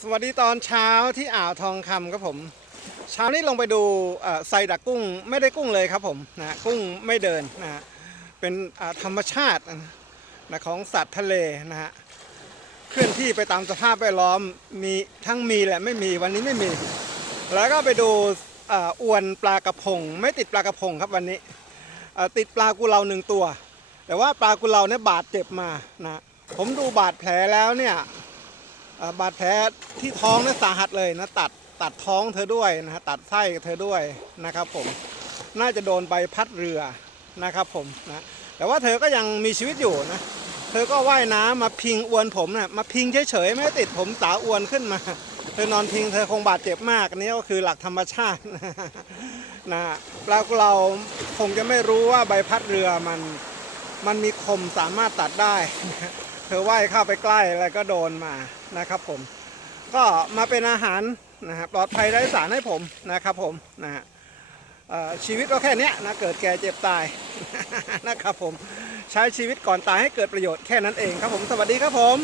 สวัสดีตอนเช้าที่อ่าวทองคำครับผม เช้านี้ลงไปดูเอ่อไซดักกุ้งไม่ได้กุ้งเลยครับผมนะกุ้งไม่เดินนะฮะเป็นธรรมชาตินะของสัตว์ทะเลนะฮะเคลื่อนที่ไปตามสภาพแวดล้อมมีทั้งมีและไม่มีวันนี้ไม่มี แล้วก็ไปดูออวนปลากระพง ไม่ติดปลากระพงครับวันนี้ติดปลากุเลาหนึ่งตัว แต่ว่าปลากุเลาเนี่ยบาดเจ็บมานะผมดูบาดแผลแล้วเนี่ย บาดแผลที่ท้องนี่สาหัสเลยนะตัดตัดท้องเธอด้วยนะฮะตัดไส้เธอด้วยนะครับผมน่าจะโดนใบพัดเรือนะครับผมนะแต่ว่าเธอก็ยังมีชีวิตอยู่นะเธอก็ว่ายน้ำมาพิงอวนผมนะ่ะมาพิงเฉยๆไม่ติดผมสาวอวนขึ้นมา เธอนอนพิงเธอคงบาดเจ็บมากนนี้ก็คือหลักธรรมชาตินะเราเราคงจะไม่รู้ว่าใบพัดเรือมันมันมีคมสามารถตัดได้ เธอว่ายเข้าไปใกล้แล้วก็โดนมานะครับผม ก็มาเป็นอาหารนะฮะปลอดภัยไร้สารให้ผมนะครับผมนะฮะชีวิตก็แค่นี้นะเกิดแก่เจ็บตายนะครับผมใช้ชีวิตก่อนตายให้เกิดประโยชน์แค่นั้นเองครับผมสวัสดีครับผม